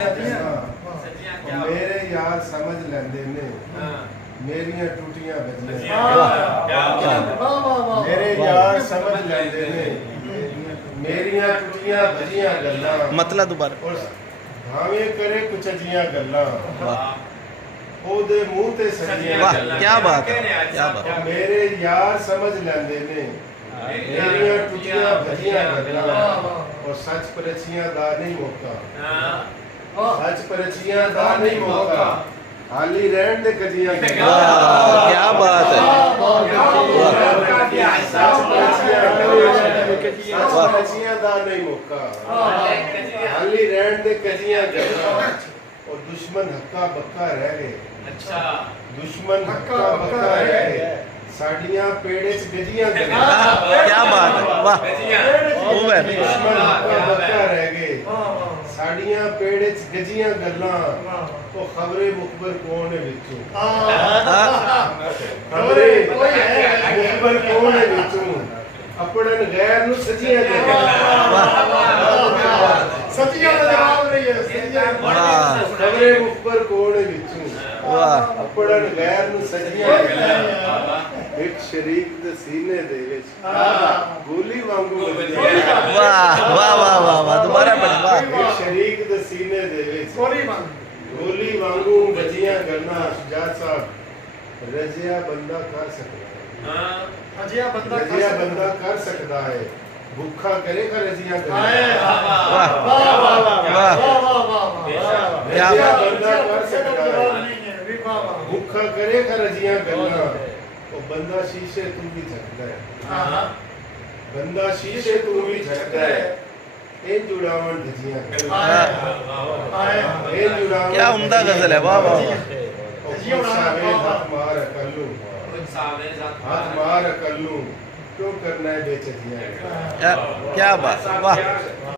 मेरे यार समझ लेंदे ने मेरियां टूटियां बजियां। मेरे यार समझ लेंदे ने मेरियां टूटियां बजियां गल्लां। मतलब दोबारा भावें करे कुछ अजियां गल्लां। ओदे मुंह ते सजियां वाह गल्लां। क्या बात है, क्या बात है। मेरे यार समझ लेंदे ने मेरियां टूटियां बजियां गल्लां। और सच परचियां दा नहीं मौका। सच परचियां दा नहीं मौका। खाली रहन दे कजियां गल्लां। क्या बात है। सच परचियां दा नहीं मौका। खाली रहन दे कजियां गल्लां। और दुश्मन हक्का बक्का रह गए। अच्छा दुश्मन हक्का बक्का रह गए। साड़ियां पेड़े च गजियां गल्लां। क्या बात है, वाह खूब है। दुश्मन हक्का बक्का रह गए। साड़ियां पेड़े च गजियां गल्लां। तो खबरे मुखबर कौन है विचों। खबरे मुखबर कौन है विचों। अपनन गैर नु सजियां गल्लां। सजियां दा जवाब नहीं है। खबरे मुखबर कौन है विचों। वाह अपनन गैर नु सजियां गल्लां। एक शरीक दे सीने दे विच गोली वांगू बजियां। वाह वाह वाह वाह वाह दोबारा पढ़ वाह। एक शरीक दे सीने दे विच गोली वांगू बजियां गल्लां। शुजात साहब रजिया बंदा कर सकदा है। रजिया बंदा कर सकदा है। भूखा करे का रजिया गल्लां। वाह वाह रजिया बंदा कर सकदा है। भूखा करे का रजिया गल्लां। तो बंदा शीशे तू भी झकदा है। बंदा शीशे तू भी झकदा है। इन जुड़ावन धजियां गल्लां। इन जुड़ावन क्या उम्दा गजल है, वाह वाह। हाथ मार कल्लू। हाथ मार कल्लू क्यों करना है बेचजियां। क्या बात, वाह।